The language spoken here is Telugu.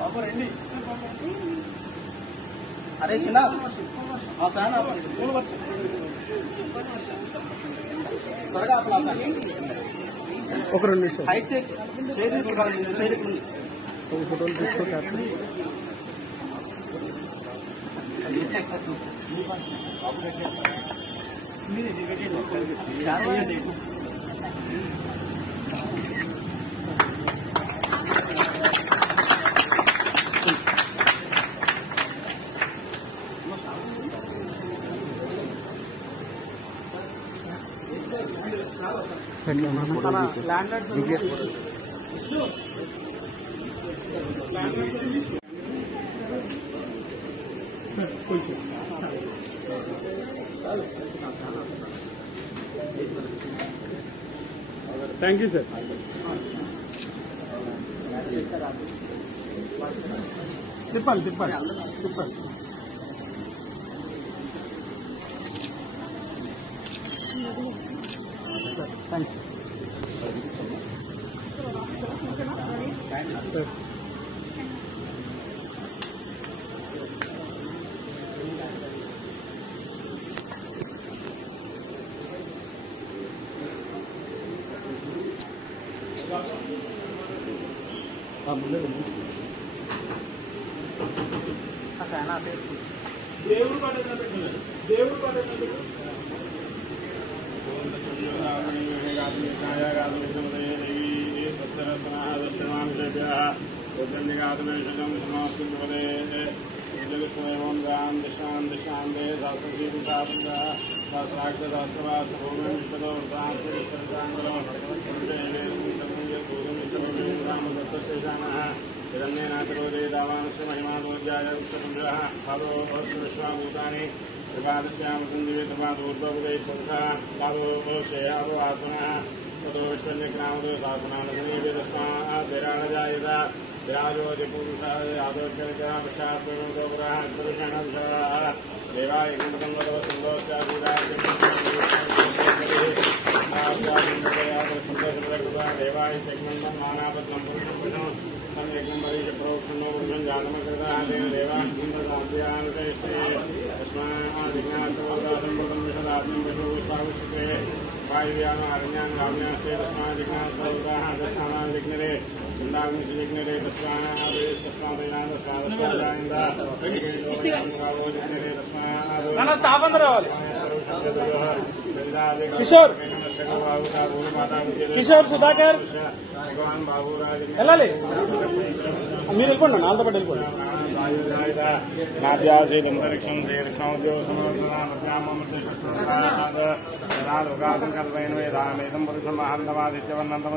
బాబు రండి. అరే చిన్న ఆ ఫ్యాన్ త్వరగా ఒక 2 నిమిషాలు హైట్ ఫోటోలు తీసుకుంటారు. Thank you sir. తిప్పాలి తిప్పాలి తిప్పాలి. థ్యాంక్స్. దేవుడు हिरण्यनाथरोदे दावानस्य महिमानोज्जाय उत्तरन्द्रः भावो विश्वाभूतानि प्रकादश्यामसन्दिवे तमादूर्ध्वोदय पुरुषः भावो श्रेयावो आत्मनः ततो विश्वन्यग्रामदो शासनानसनीवे तस्माद्विराणजायत विराजोति पुरुषः यादोच्चरितरापश्चात्पुरुषः पुरुषाणविषः देवाय देवाय जग्मन्तं मानापद्मं पुरुषं प्रोक्षणों जानमकृता देवान्यानुशयिष्ये तस्मादिज्ञासवदासंवदं विशदात्मं विशोस्वाविष्यते वायुव्यामारण्यान् भाव्यास्य तस्मादिज्ञासवदाः दशानां विघ्नरे चिन्ताग्निजिघ्नरे కిషోర్ కిషోర్ సుధాకర్ వెళ్ళాలి. మీరు వెళ్ళిపోండి, నాతో పాటు వెళ్ళిపోండి. నాద్యాసేదంతరిక్షం శ్రీకృష్ణోద్యోగసమర్పయామృతం కల్పైన వేదామేదం పురుషం మహాంతమాదిత్యవర్ణంతమ